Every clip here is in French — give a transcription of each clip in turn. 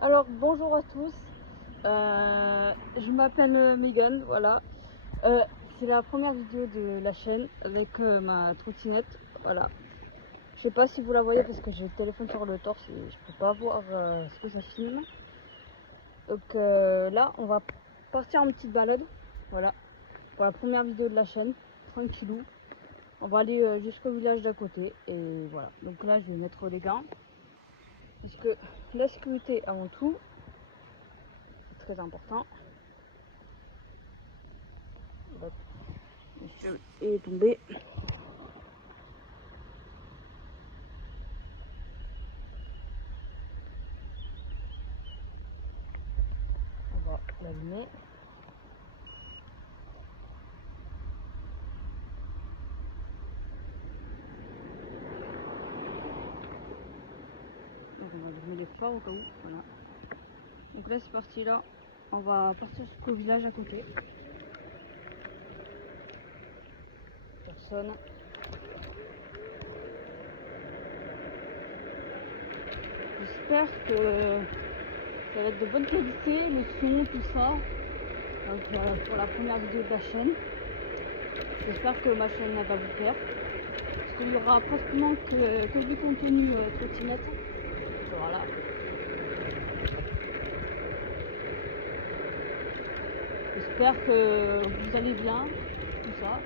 Alors bonjour à tous, je m'appelle Megan, voilà. Euh, c'est la première vidéo de la chaîne avec ma trottinette, voilà. Je sais pas si vous la voyez parce que j'ai le téléphone sur le torse et je peux pas voir ce que ça filme. Donc là on va partir en petite balade, voilà, pour la première vidéo de la chaîne, tranquillou. On va aller jusqu'au village d'à côté et voilà. Donc là je vais mettre les gants parce que la sécurité avant tout, c'est très important. Monsieur est tombé. On va l'allumer. Donc on va allumer les phares au cas où. Voilà. Donc là c'est parti là. On va partir jusqu'au village à côté. Personne. J'espère que ça va être de bonne qualité, le son, tout ça. Donc pour la première vidéo de la chaîne. J'espère que ma chaîne va vous plaire. Parce qu'il y aura pratiquement que du contenu trottinette. Voilà. J'espère que vous allez bien, tout ça.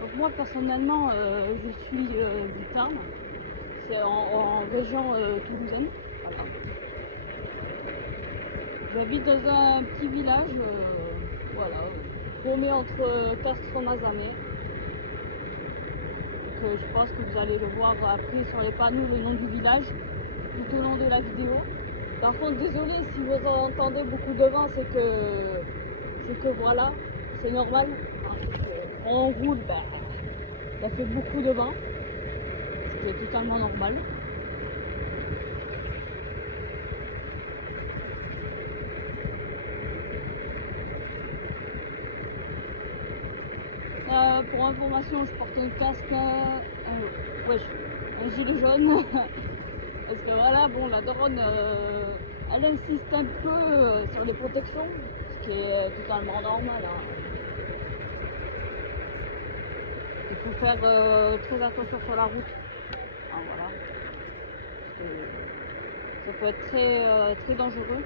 Donc moi personnellement je suis du Tarn, c'est en région toulousaine. Voilà. J'habite dans un petit village, voilà, paumé entre Castres et Mazamet. Donc je pense que vous allez le voir après sur les panneaux le nom du village tout au long de la vidéo. Par contre désolé si vous entendez beaucoup de vent, c'est que voilà, c'est normal. Quand on roule, ça fait beaucoup de vent, ce qui est totalement normal. Pour information, je porte un casque, un gilet jaune. Parce que voilà, bon, la daronne, elle insiste un peu sur les protections, ce qui est totalement normal. Hein. Il faut faire très attention sur la route. Hein, voilà. Parce que ça peut être très dangereux.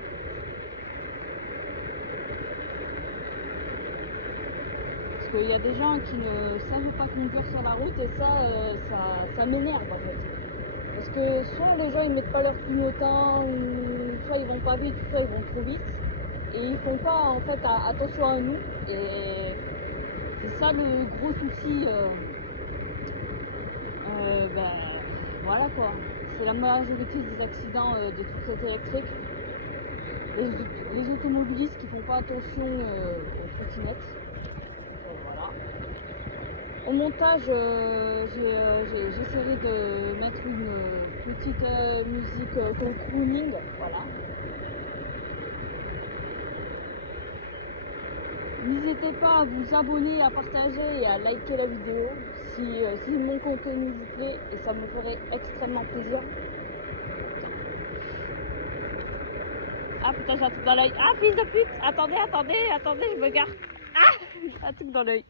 Parce qu'il y a des gens qui ne savent pas conduire sur la route et ça m'énerve en fait. Parce que soit les gens ils mettent pas leur clignotant, ou soit ils vont pas vite, soit ils vont trop vite. Et ils font pas en fait attention à nous. Et c'est ça le gros souci. Voilà quoi. C'est la majorité des accidents des trottinettes électriques. Les automobilistes qui font pas attention aux trottinettes. Voilà. Au montage, j'essaierai de mettre une petite musique comme crooning, voilà. N'hésitez pas à vous abonner, à partager et à liker la vidéo si mon contenu vous plaît et ça me ferait extrêmement plaisir. Ah putain, j'ai un truc dans l'œil. Ah fils de pute. Attendez, je me gare. Ah, j'ai un truc dans l'œil.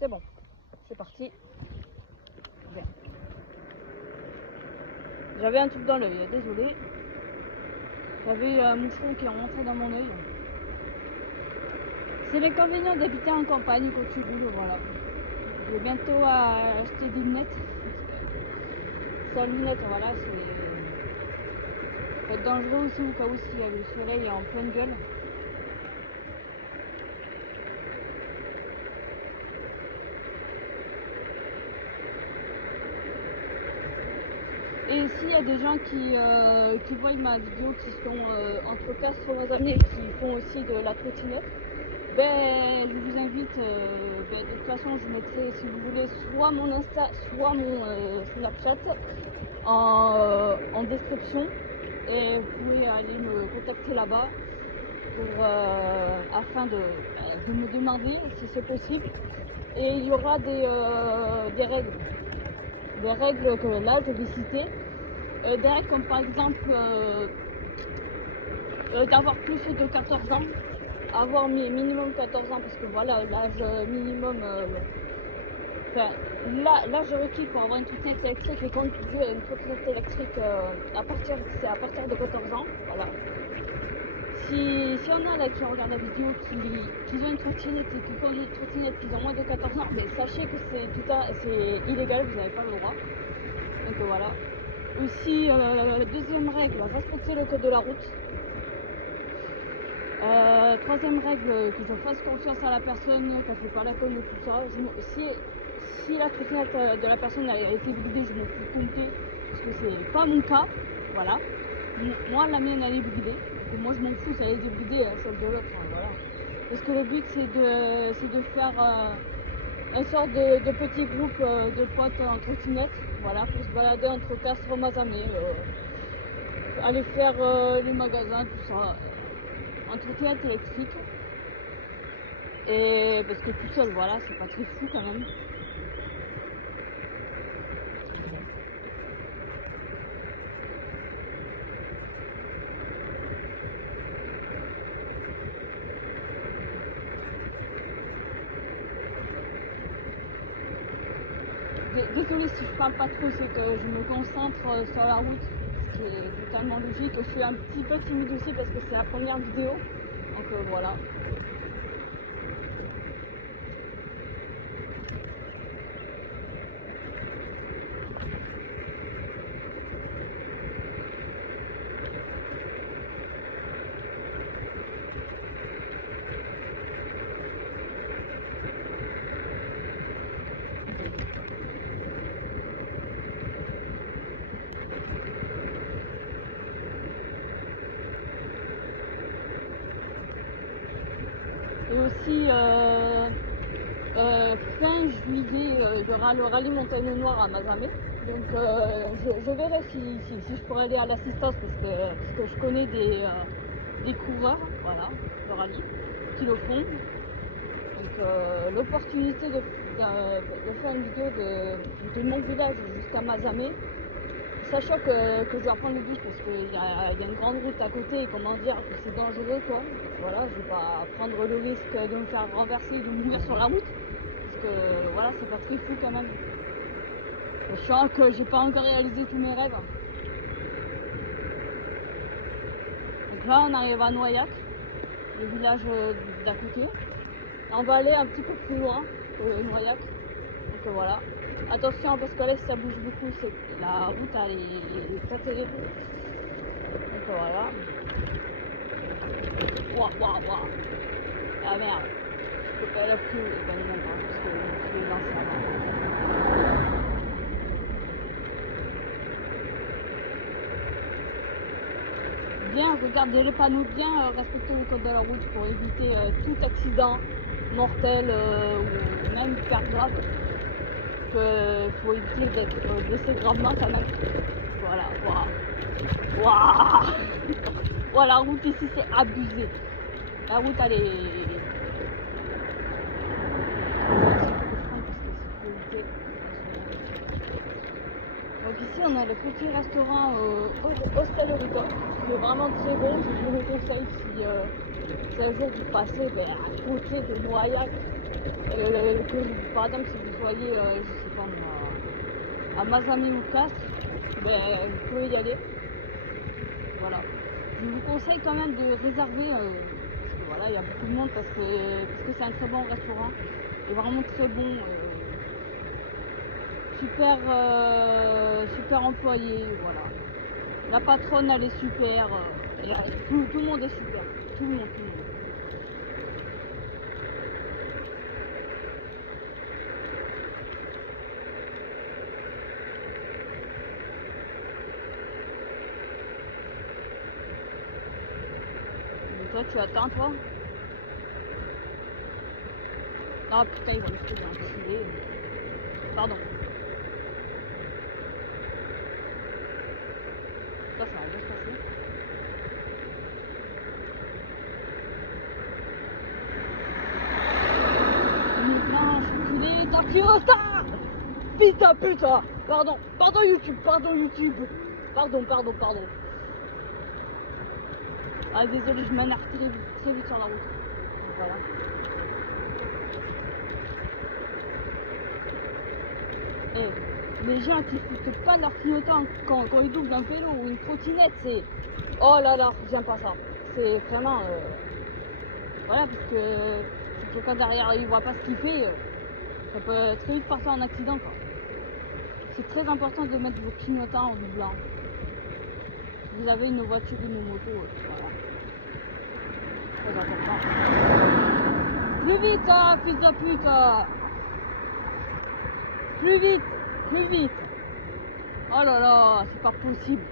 C'est bon, c'est parti. Bien. J'avais un truc dans l'œil, désolé. J'avais un moucheron qui est rentré dans mon œil. C'est l'inconvénient d'habiter en campagne quand tu roules, voilà. Je vais bientôt acheter des lunettes. Sans lunettes, voilà, c'est peut être dangereux aussi au cas où si le soleil est en pleine gueule. Et s'il y a des gens qui voient ma vidéo qui sont entre Castres et Mazamet et qui font aussi de la trottinette, je vous invite, de toute façon je mettrai si vous voulez soit mon Insta, soit mon Snapchat en description et vous pouvez aller me contacter là-bas. afin de me demander si c'est possible. Et il y aura des règles. Des règles que là je vais citer. Des règles comme par exemple d'avoir plus de 14 ans. Avoir minimum 14 ans parce que voilà, l'âge minimum. L'âge requis pour avoir une trottinette électrique et conduire une trottinette électrique c'est à partir de 14 ans. Voilà. Si on a là qui regardent la vidéo qui ont une trottinette et qui conduisent une trottinette qui ont moins de 14 ans, mais sachez que c'est illégal, vous n'avez pas le droit. Donc voilà. Aussi, la deuxième règle, respecter le code de la route. Troisième règle, que je fasse confiance à la personne, qu'elle ne fait pas la conne de tout ça. Si la trottinette de la personne a été bridée, je m'en fous compter, parce que c'est pas mon cas. Voilà. Moi, la mienne, elle est bridée. Donc moi, je m'en fous, ça a été bridé, celle de l'autre. Hein, voilà. Parce que le but, c'est de faire une sorte de petit groupe de potes en trottinette. Voilà, pour se balader entre Castres, Mazamet, aller faire les magasins, tout ça. En trottinette électrique. Et parce que tout seul, voilà, c'est pas très fou quand même. Désolée si je parle pas trop, c'est que je me concentre sur la route, ce qui est totalement logique. Je suis un petit peu timide aussi parce que c'est la première vidéo, donc voilà. Et aussi, fin juillet, il y aura le rallye Montagne Noire à Mazamet. Donc je verrai si je pourrais aller à l'assistance parce que je connais des coureurs, voilà, de rallye, qui le font. Donc l'opportunité de faire une vidéo de mon village jusqu'à Mazamet, sachant que je dois prendre le bus parce qu'il y a une grande route à côté et comment dire que c'est dangereux quoi. Voilà, je vais pas prendre le risque de me faire renverser et de mourir sur la route. Parce que voilà, c'est pas très fou quand même. Je sens que j'ai pas encore réalisé tous mes rêves. Donc là on arrive à Noyac, le village d'à côté. On va aller un petit peu plus loin, Noyac. Donc voilà. Attention parce que là ça bouge beaucoup, la route elle est très serrée. Donc voilà. Waouh. Ah merde. Je peux pas la plus évidemment pas parce que je suis lancé avant. Bien, regardez les panneaux bien, respectez le code de la route pour éviter tout accident mortel ou même hyper grave. Il faut éviter d'être blessé gravement quand même. Voilà, waouh. La route ici c'est abusé. La route elle est... Donc ici on a le petit restaurant Hostelerica, qui est vraiment très bon, je vous le conseille si un jour vous passez à côté de Noyac, par exemple si vous soyez, je sais pas moi, à Mazamet ou Castres, vous pouvez y aller. Voilà. Je vous conseille quand même de réserver, parce que voilà, il y a beaucoup de monde parce que c'est un très bon restaurant, et vraiment très bon. Super employé, voilà. La patronne elle est super, tout le monde est super, tout le monde. Et toi tu attends toi? Ah putain ils vont me faire enculer. Pardon. Ça va bien se passer. Costa! Putain, putain! Pardon, pardon YouTube, pardon YouTube. Pardon. Ah désolé, je m'énerve très vite sur la route. Voilà. Eh, les gens qui foutent pas leur clignotant quand ils doublent un vélo ou une trottinette, c'est... Oh là là, j'aime pas ça. C'est vraiment... Voilà, parce que si quelqu'un derrière il voit pas ce qu'il fait, ça peut très vite passer en accident, quoi. C'est très important de mettre vos clignotants en doublant. Si vous avez une voiture ou une moto, voilà. Très important. Plus vite, hein, fils de pute! Plus vite! Oh là là, c'est pas possible!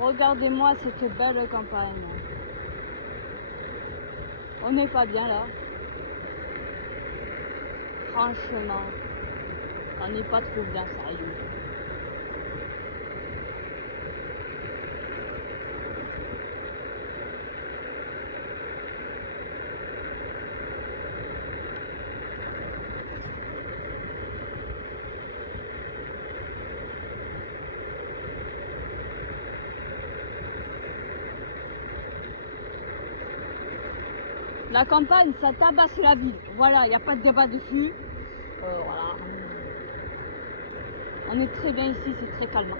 Regardez-moi cette belle campagne. On n'est pas bien là. Franchement, on n'est pas trop bien sérieux. La campagne, ça tabasse la ville. Voilà, il n'y a pas de débat dessus. Voilà. On est très bien ici, c'est très calme.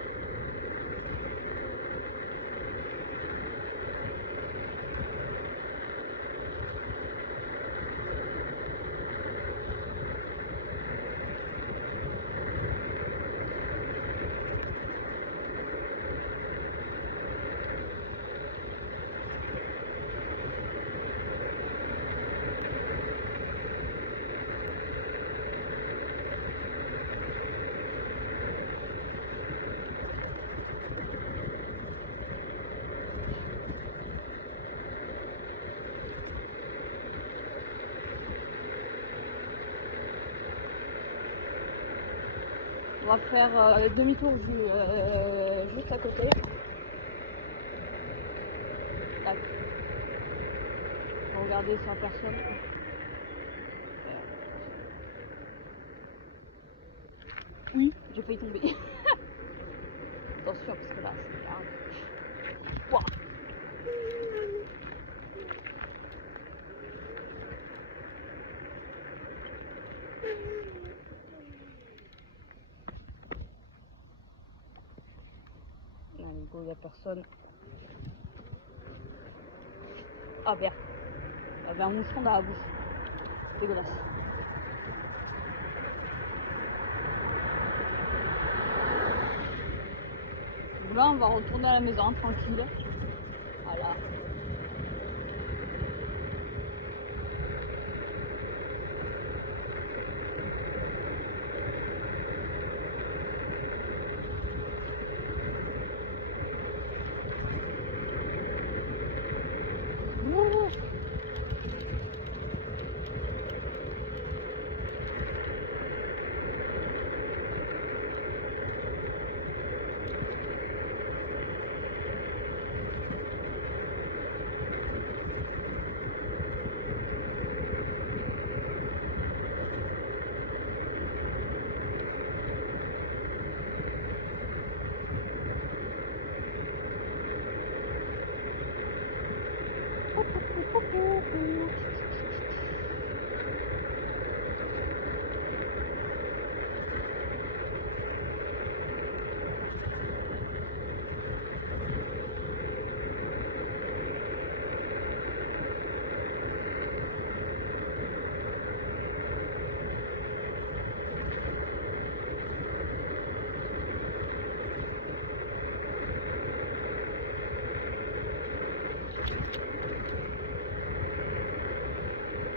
On va faire demi-tour juste à côté. Tac. Regardez sur la personne. Oui, j'ai failli tomber. Attention parce que là c'est grave. Wow. Il n'y a personne. Ah merde. Il y avait un moucheron dans la bouche. C'est dégueulasse. Donc là on va retourner à la maison tranquille. Voilà.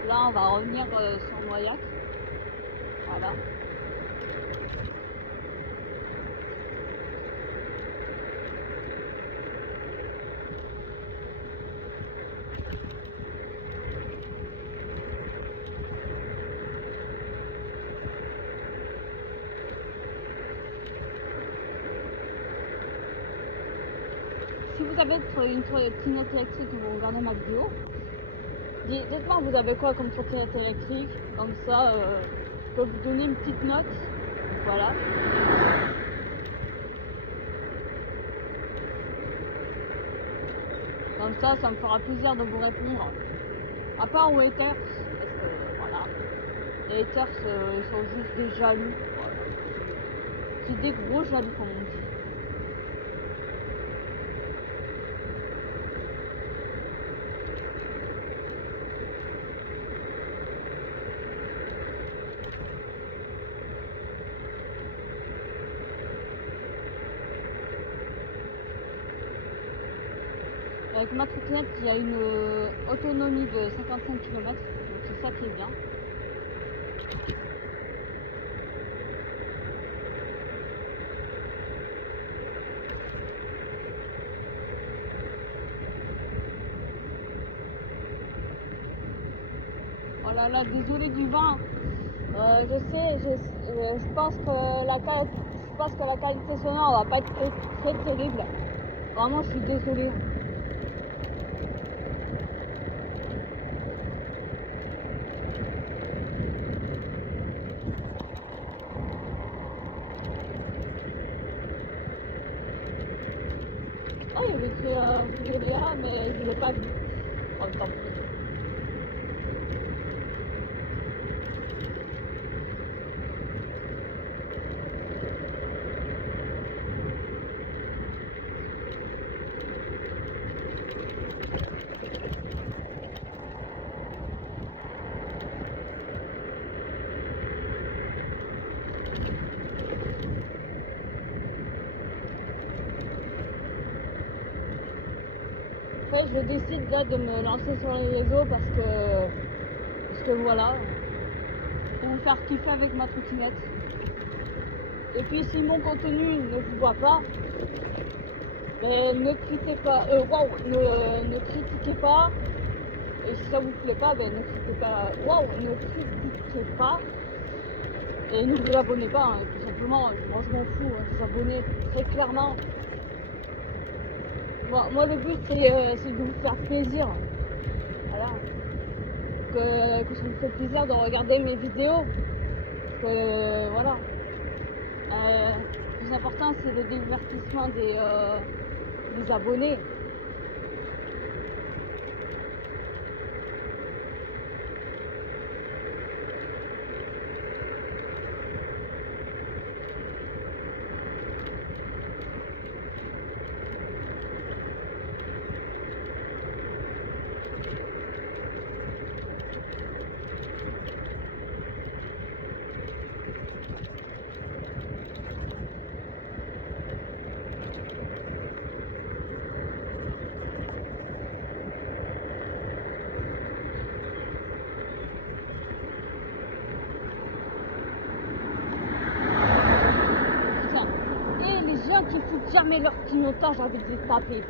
Là, on va revenir sur Noyac. Voilà. si vous avez une trottinette électrique et vous regardez ma vidéo, dites-moi vous avez quoi comme trottinette électrique, comme ça je peux vous donner une petite note, voilà. Comme ça me fera plaisir de vous répondre. À part aux haters, parce que voilà, les haters ils sont juste des jaloux, voilà. C'est des gros jaloux comme on dit. Avec ma trottinette, il y a une autonomie de 55 km, donc c'est ça qui est bien. Oh là là, désolé du vin. Je sais, je pense que la qualité sonore va pas être très terrible. Vraiment, je suis désolée. Oh, il y avait écrit GDA, mais je ne l'ai pas vu. Oh, tant pis. Après, je décide là de me lancer sur les réseaux parce que voilà, pour vous faire kiffer avec ma trottinette. Et puis si mon contenu ne vous voit pas, ben, ne critiquez pas, ne critiquez pas. Et si ça vous plaît pas, ben ne critiquez pas, ne critiquez pas. Et ne vous abonnez pas, hein, tout simplement. Moi je m'en fous, hein, de vous abonner très clairement. Moi le but c'est de vous faire plaisir. Voilà. Que ça vous fait plaisir de regarder mes vidéos. Que voilà. Le plus important c'est le divertissement des abonnés. Qui foutent jamais leur clignotage avec des papiers.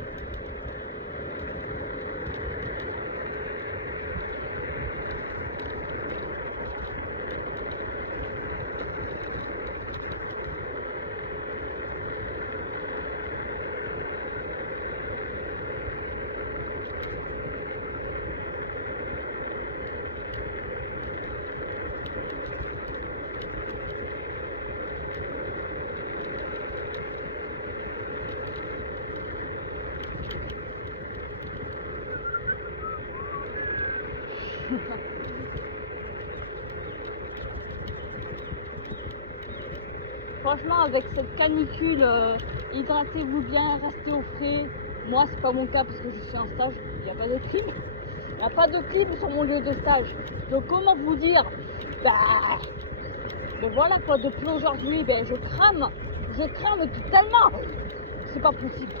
Franchement, avec cette canicule, hydratez-vous bien, restez au frais. Moi, c'est pas mon cas parce que je suis en stage, il n'y a pas de clim. Il n'y a pas de clim sur mon lieu de stage. Donc, comment vous dire? Ben voilà quoi, depuis aujourd'hui, ben je crame tellement. C'est pas possible.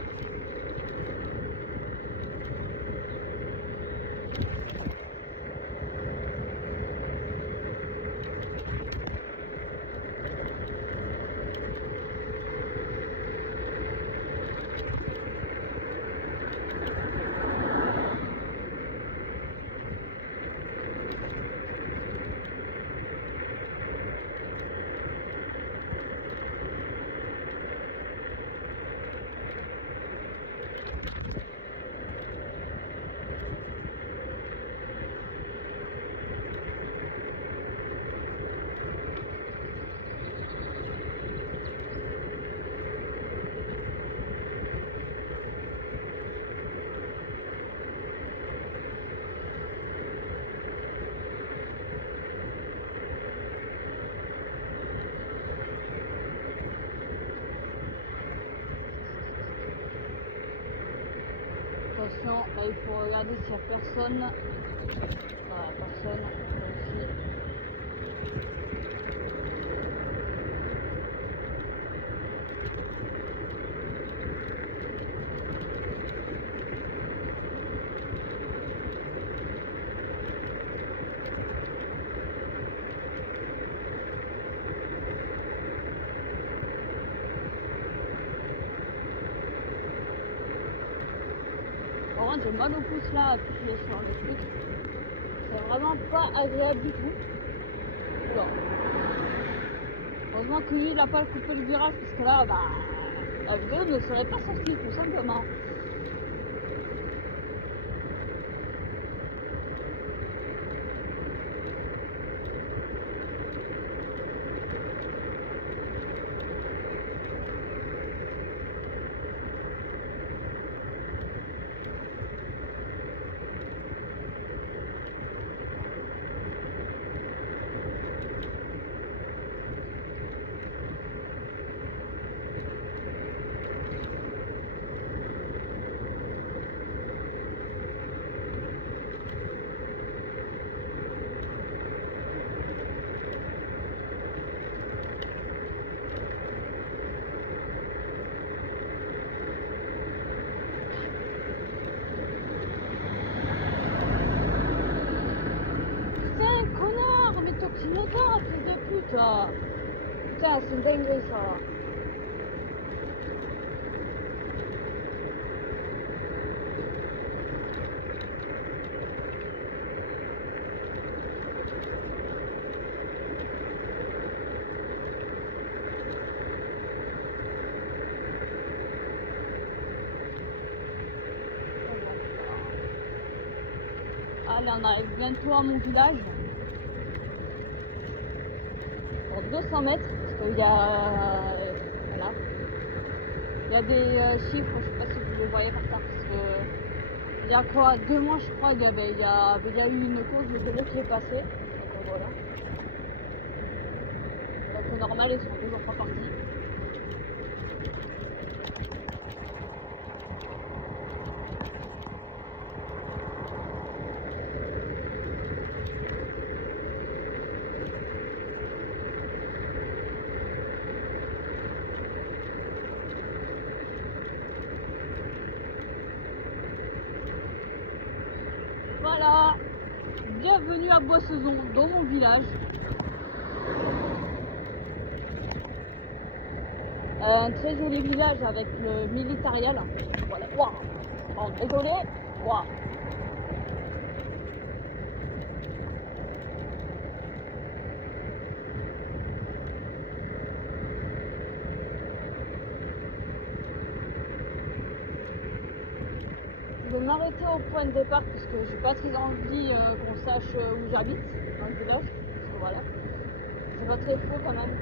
attention, là il faut regarder s'il n'y a personne. Voilà, personne aussi. Par contre, j'ai mal au pouce là, appuyer sur le truc. C'est vraiment pas agréable du tout. Bon. Heureusement que lui, il a pas coupé le virage, parce que là, bah, la vidéo ne serait pas sortie, tout simplement. Tu me regardes, fils de pute là. Putain, c'est une dinguerie ça là. Allez, on arrive bientôt à mon village. Pour 200 mètres, parce qu'il y a, voilà. Il y a des chiffres, je sais pas si vous les voyez comme ça, parce que il y a quoi, 2 mois je crois, il y a eu une course de vélo qui est passée. Donc voilà. Donc au normal, ils sont toujours pas partis. Voilà, bienvenue à Boissezon, dans mon village. Un très joli village avec le militarial. Voilà, waouh, oh, désolé, waouh. Je vais m'arrêter au point de départ parce que j'ai pas très envie qu'on sache où j'habite dans le village. Parce que voilà, c'est pas très faux quand même.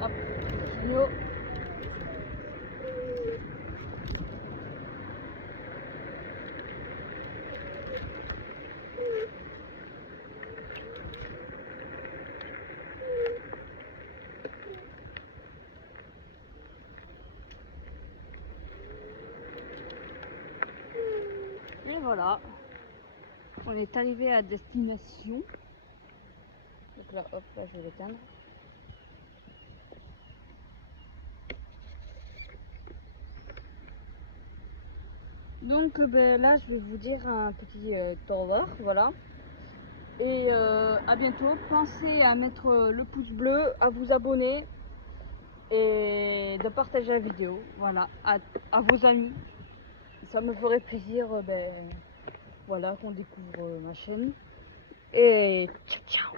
Hop, tuyau. Et voilà, on est arrivé à destination. Donc là, hop, là je vais l'éteindre. Donc ben, là je vais vous dire un petit au revoir, voilà. Et à bientôt. Pensez à mettre le pouce bleu, à vous abonner et de partager la vidéo, voilà, à vos amis. Ça me ferait plaisir, ben, voilà, qu'on découvre ma chaîne. Et ciao ciao.